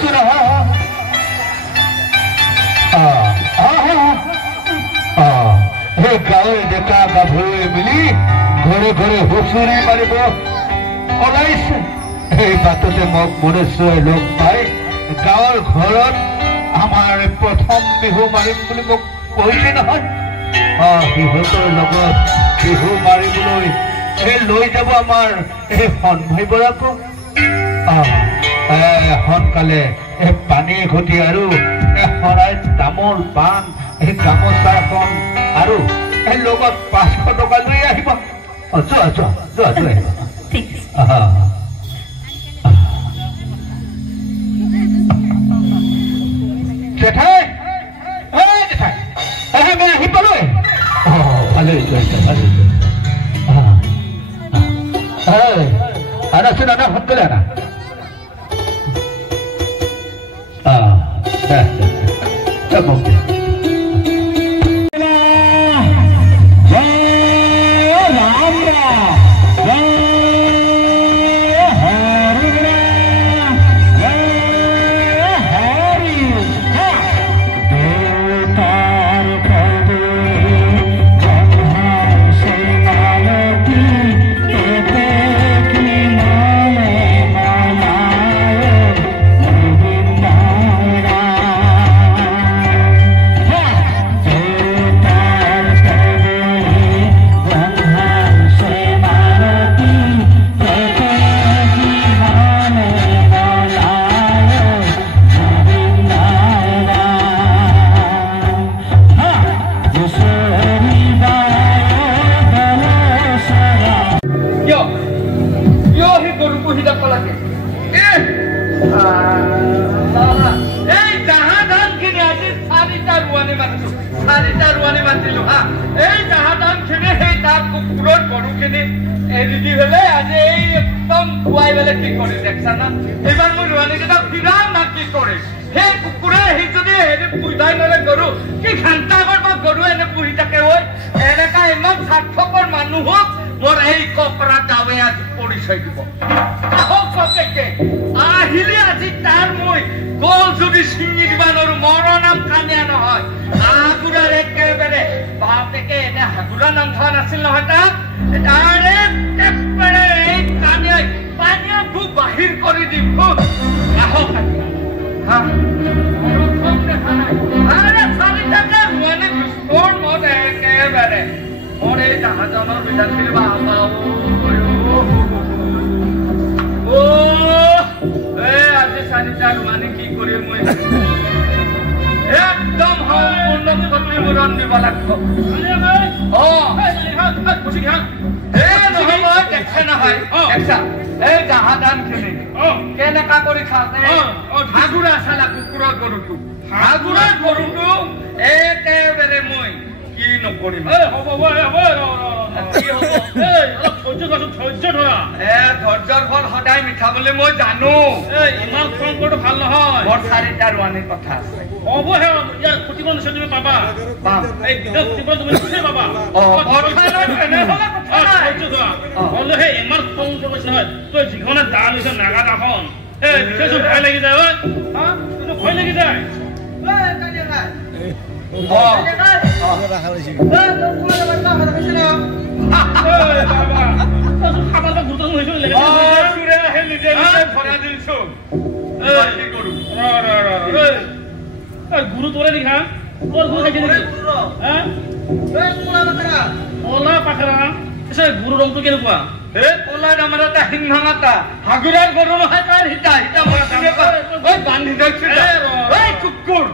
আছো না সেই গাঁৱৰ ডেকা গাভৰুৱে মিলি ঘৰে ঘৰে হুঁচৰি মাৰিব ওলাইছে এই বাটতে মোক মনুষ্যই লগ পাই গাঁৱৰ ঘৰত আমাৰ প্ৰথম বিহু মাৰিম বুলি মোক কৈছে নহয় সিহঁতৰ লগত বিহু মাৰিবলৈ লৈ যাব আমাৰ এই সন্মাই বৰাকো সোনকালে পানী ঘটি আৰু শৰাই তামোল পাণ গামোচাখন আৰু লগত 500 টকা লৈ আহিব যোৱা যোৱা যোৱা যোৱা জেঠাই জেঠাই আমি আহি পালো ভালেই আনাচোন আনা সোনকালে আনা গুরু তোরে দেখা তোর গুরু খাইছে নাকি হ্যাঁ ওলা পাখরা এসে গুরু রংটো কেনেকুৱা ওলা আমারটা হিংহাঙাটা হাগুরার গরু নহয় তার হিতা হিতা মারছিনে ওই বান্ধি ধরছ ওই কুকুর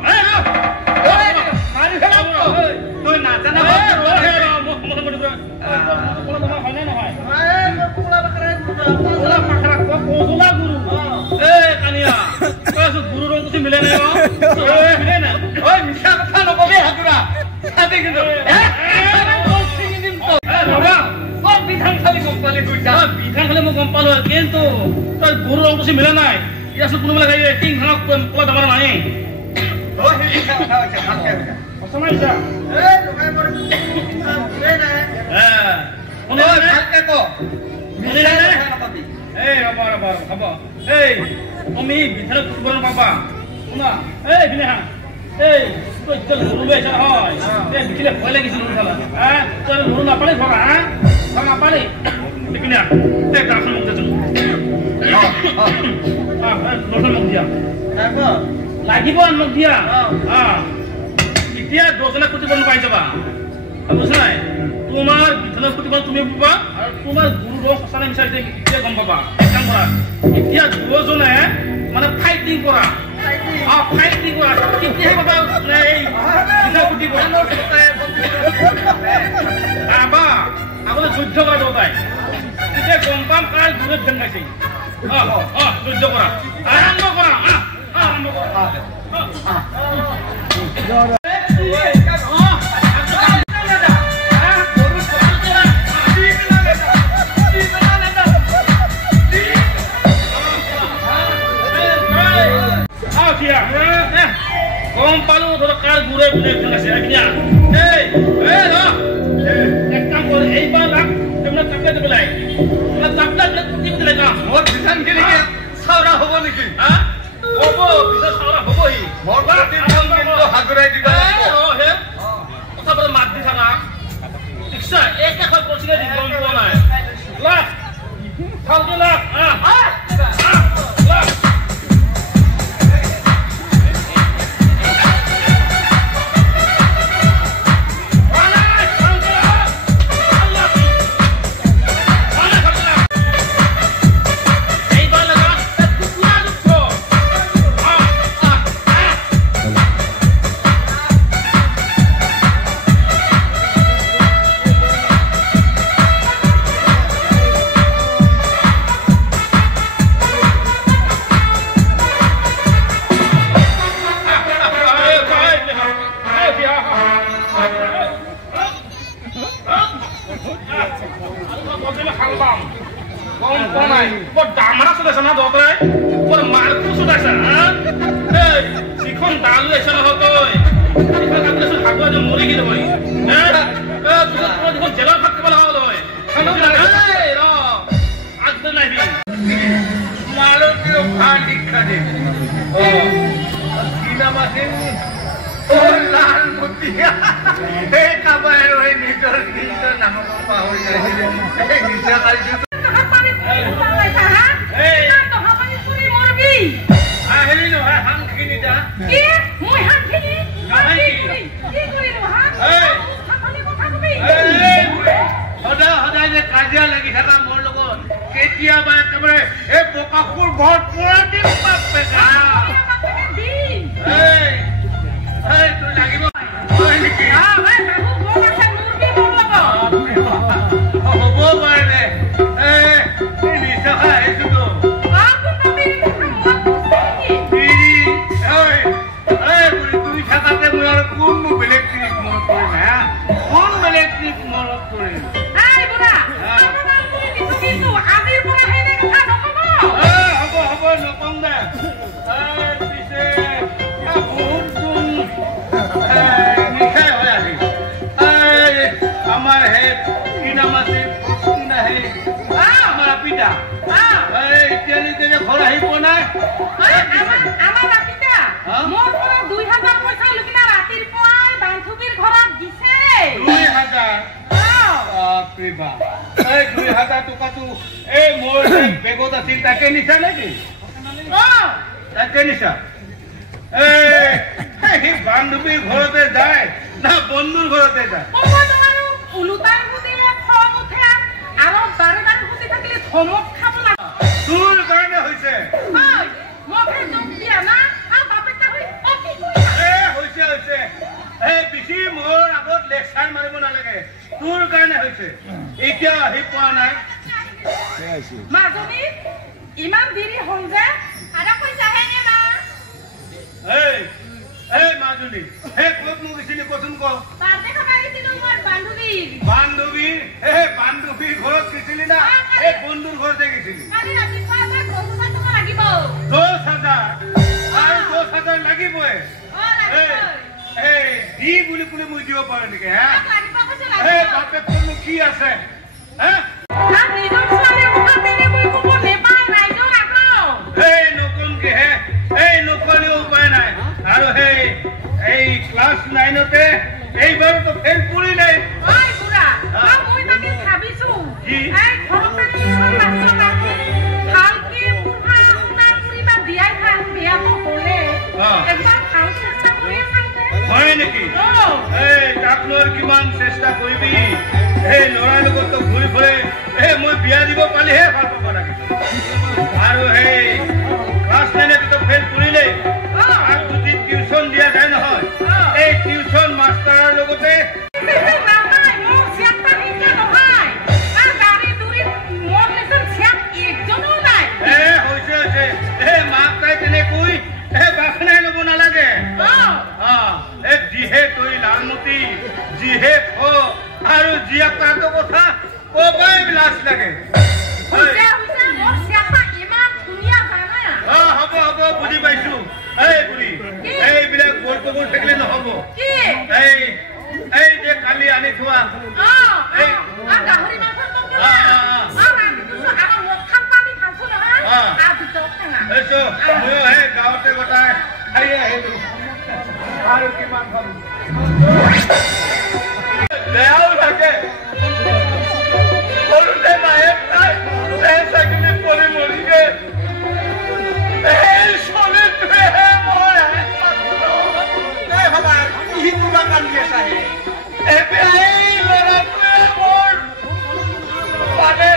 ওই মারি ফেলা তুই না জানা ওলা পাখরা ওলা পাখরা ওলা গুরু কানিয়া কইছো গুরু রং কিছু মিলে নাই মিলে না ওই মিছা কথা নকবি হাগুরা সাথে কিন্তু বিধান খালি মই গম পালো কিন্তু তই গুরু রং কিছু মিলে নাই ইয়াছো কোনো মানে টিং খানক কোলা দামাৰ নাই ও হে মিছা কথা আছে ভালকে সমাইছা লগাই মোৰ এই না কোনে ভালকে কো মিলে নাই নকবি ৰবা হ'ব এই তুমি বিধান কৰিব নাপাবা শুনা এই বিনে হা এই তই যেতিয়া লৰু লৈ আহিছা নহয় এই দেখিলে ভয় লাগিছিল লৰু খালা তই লৰু নাপালি ভগা নাপালি বিনে এই কাখন মোক দেচোন লৰু মোক দিয়া লাগিব মোক দিয়া এতিয়া দহজনে খুটিব নাপাই যাবা বুঝা নাই তোমাৰ বিধানৰ খুটিব তুমি পাবা আৰু তোমাৰ গুৰু ৰস সঁচা নে মিছা এতিয়া গম পাবা কাম কৰা এতিয়া দুজনে মানে ফাইটিং কৰা ফাইটিং কৰা কেতিয়াহে বাবা এই বিধান খুটিব আবা আগতে যুদ্ধ কৰা দেউতাই তেতিয়া গম পাম কাৰ গুৰুত ভেন খাইছে যুদ্ধ কৰা আৰম্ভ কৰা আৰম্ভ কৰা গম পালো ধৰ কাৰ গুৰে বুলে আছে আজ্ঞা এই এক কাম কৰ এইবাৰ লাগ তুমি চাপলা দিব লাগে না চাপলা কি দিব লাগে মোর বিধান কি নেকি সাওরা হব নাকি হব বিধান সাওরা হবই মোর দিন কিন্তু হাগুরাই দিবা হে কথা বলে মাত দি থাকা ঠিকছে এক এক করছিলে দি গম পোৱা নাই লাগ ফালতু লাগ লাগ বান্ধবীৰ ঘৰতে যায় না বন্ধুৰ ঘৰতে যায় তোৰ কাৰণে হৈছে বেছি মোৰ আগত লেকচাৰ মাৰিব নালাগে তোৰ কাৰণে হৈছে এতিয়া আহি পোৱা নাই ইমান দেৰি হ'ল যে আৰু পইচা হেনে না এই মাজুলী হে ক'ত মোক গৈছিলি কচোন ক পাৰ্টি খাব আহিছিলো মোৰ বান্ধৱীৰ ঘৰত গৈছিলি না এই বন্ধুৰ ঘৰতে গৈছিলি কালি ৰাতিপুৱা 10,000 টকা লাগিব 10,000 লাগিবই দি বুলি কোনে মই দিব পাৰো নেকি বাপেক তোৰ কি আছে নতুনকে ক্লাস 9তে এইবাৰ তো ফেল কৰিলে ঐ বুঢ়া মই মানে ভাবিছো কি? এই ঘৰতে কিছুমান মাছৰ ৰাখি ভালকে পঢ়া শুনা কৰিবা দিয়াই ভাল বিয়াটো হ'লে একবাৰ ভাল চেষ্টা কৰি চাওঁতে হয় নেকি এই কাকলৰ কিমান চেষ্টা কৰিবি এই ল'ৰাৰ লগত তো ঘূৰি ফুৰে এই মই বিয়া দিব পালিহে ভাল পাব লাগে আৰু সেই ক্লাছ 9তে তো ফেল কৰিলে আৰু যদি টিউচন দিয়া যায় নহয় এই টিউচন মাষ্টাৰৰ লগতে जिहे तई लालमती जिहे खो और जिया तो कथा कबाई लाज लगे हब हब बुझी पाइছো बुढ़ी এইবিলাক গোল কবুল থাকলে নহব এই যে কালি আনি থোৱা গাঁৱতে গোটাই খাই আহিলো আৰু কিমান খাম বেয়াও লাগে সৰুতে মায়েক নাই চাকৰি পৰি মৰিগে এই চলিটোৱে মই ভাবা কি কিবা কান্দি আছে এই ল'ৰাটোৱে মোৰ মানে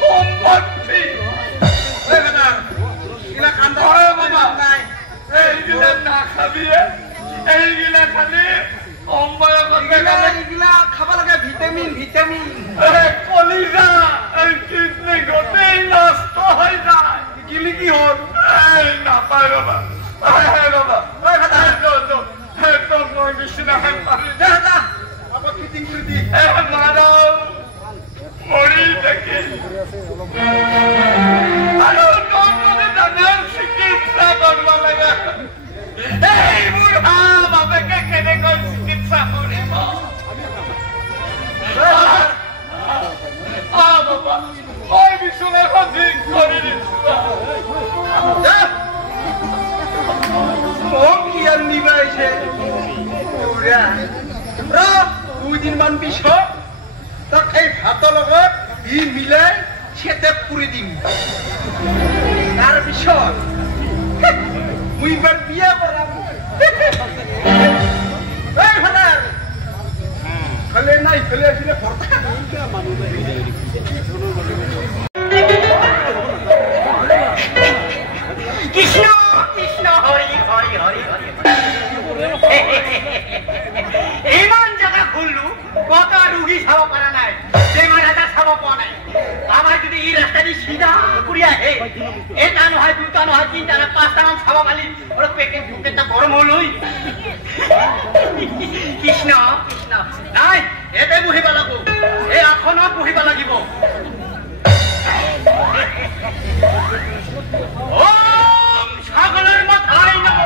সম্পত্তি এইগিলা নাখাবিয়ে এইগিলা খালি খাব লাগে ভিটামিন ভিটামিন কলিজা কিডনি গোটেই নষ্ট হৈ যায় গিলি কি হ'ল নাপায় বাবা মই বিছনাখন পাৰি আকৌ ফিটিং কৰি দি মাৰাম মৰি থাকি আৰু চিকিৎসা কৰিব লাগে এই বুঢ়া বাপেকে কেনেকৈ চিকিৎসা কৰিব বাবা মই বিছনাখন ঠিক কৰি দিছো মোক কি আনিবা আহিছে দুদিনমান পিছত তাক এই ভাতৰ লগত দি মিলাই চেটেপ কৰি দিম তাৰপিছত মই এবাৰ বিয়া কৰাম খালে নাই খালে আছিলে কৃষ্ণ কৃষ্ণ হৰি হৰি হৰি হৰি ইমান জায়গা ঘুৰলু কত ৰুগী চাব পাৰা নাই বেমাৰ আজাৰ চাব পোৱা নাই আমার যদি এই রাস্তা দিয়ে সিধা ঘুরি আহে এটা নহয় দুটা নহয় তিনটা না পাঁচটা মান চাব পালি ওর পেটটা গরম হল কৃষ্ণ কৃষ্ণ নাই এতে বহিব লাগব এই আসনত বহিব লাগিব ওম ছাগলের মাথায় নব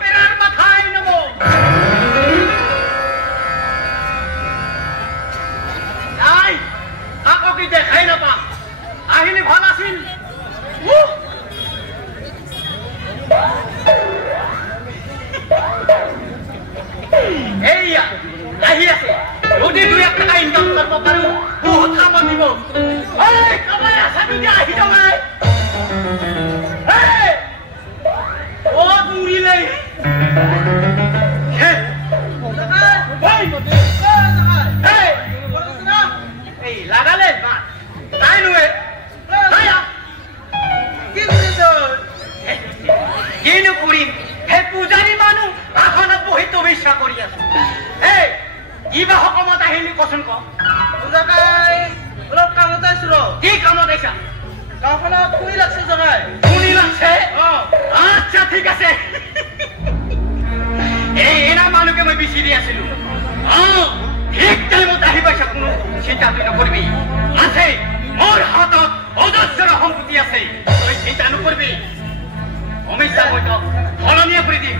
পেরার মাথায় নব নাই কাকো কি দেখাই নাপাম আহিলে ভাল আছিল এইয়া আহি আছে যদি দুই এক টাকা ইনকাম কৰিব পাৰো বহুত কামত দিব কমাই আছা যদি আহি যাবাই ও দৌৰিলে এই লাগালে তাই নুৱে কিনো কৰিম সেই পূজাৰী মানুহ আসনত বহি তবিশ্বা কৰি আছো এই কিবা সকামত আহিলি কচোন ক অলপ কামত আছো ৰ কি কামত আহিছা গাঁওখনত শুনি লাগছে জগাই শুনি লাগছে আচ্ছা ঠিক আছে এই এনা মানুহকে মই বিচাৰি আছিলো ঠিক টাইমত আহি পাইছা কোনো চিন্তা তুই নকৰিবি আছে মোৰ হাতত অজস্ৰ সম্পত্তি আছে তই চিন্তা নকৰিবি অমিতা মই তো সলনিয়ে কৰি দিম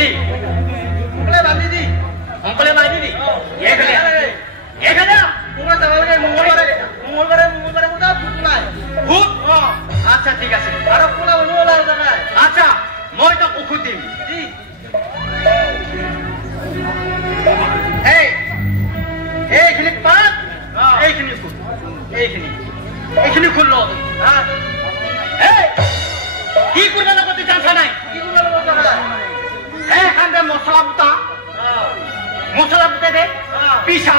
এই অংকলে বান্ধি দি অংকলে বান্ধি দি এখানে তোমরা যাবা লাগে মঙ্গলবারে মঙ্গলবারে কোথাও ভূত নাই ভূত আচ্ছা ঠিক আছে আৰু কোলা বনোলা জানা আচ্ছা মই তো ঔষধ দিম এইখিনি পাত এইখিনি খুল এইখিনি খুল ল কি কৰিব লগতে জানা নাই কি কৰিব লগতে এইখানে মছলা বুটা দে পিছা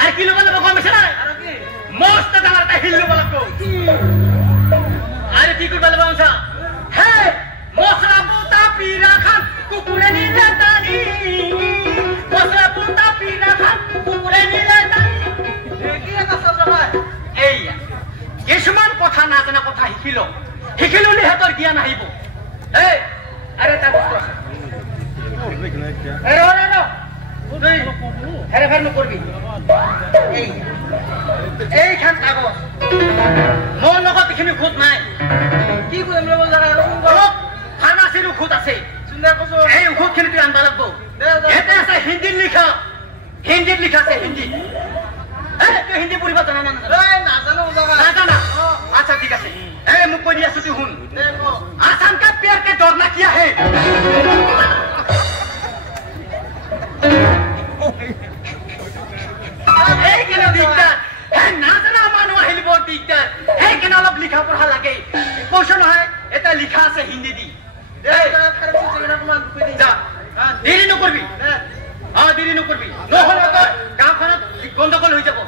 আর কি লব লব কমছে না আর কি মস্ত দাঁড়াটা হিল লব লাগব আরে কি করব লব আমসা হে মছলা বুটা পিরা খান কুকুরে নিলে দানি মছলা বুটা পিরা খান কুকুরে নিলে দানি কি এটা সজা এইয়া কিছুমান কথা না জানা কথা শিকিললি হাতৰ জ্ঞান আহিব এই আৰে তা বস্তু আছে হেৰে ফেৰ কৰবি এইখান কাগজ মোৰ লগত এইখিনি খুঁত নাই কি ফাৰ্মাচীৰ ঔষধ আছে এই ঔষধখিনি তুই আনবা লাগব এটা আছে হিন্দীত লিখা আছে হিন্দী তুই হিন্দী পঢ়িব জানা না নাজানা আচ্ছা ঠিক আছে মোক কৈ দি আছো তুই শুন আসাম কা প্যার কে ডরনা কিয়া হে অলপ লিখা পঢ়া লাগে কৈছ নহয় এটা লিখা আছে হিন্দী দি দেৰি নকৰবি দেৰি নকৰবি নহ'লে গাঁওখনত গণ্ডগোল হৈ যাব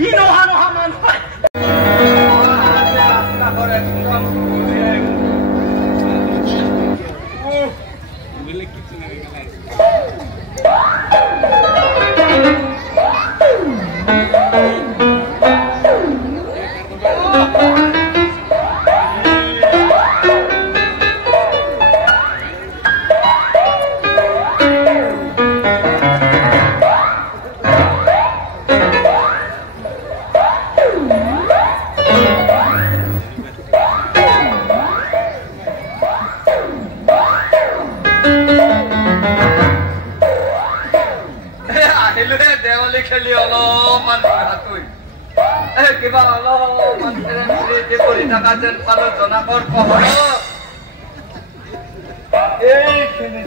ই নহা মানুহ খেলি অলপমান কিবা অলপমান কৰি থকা যেন পালো জনাকৰ এইখিনি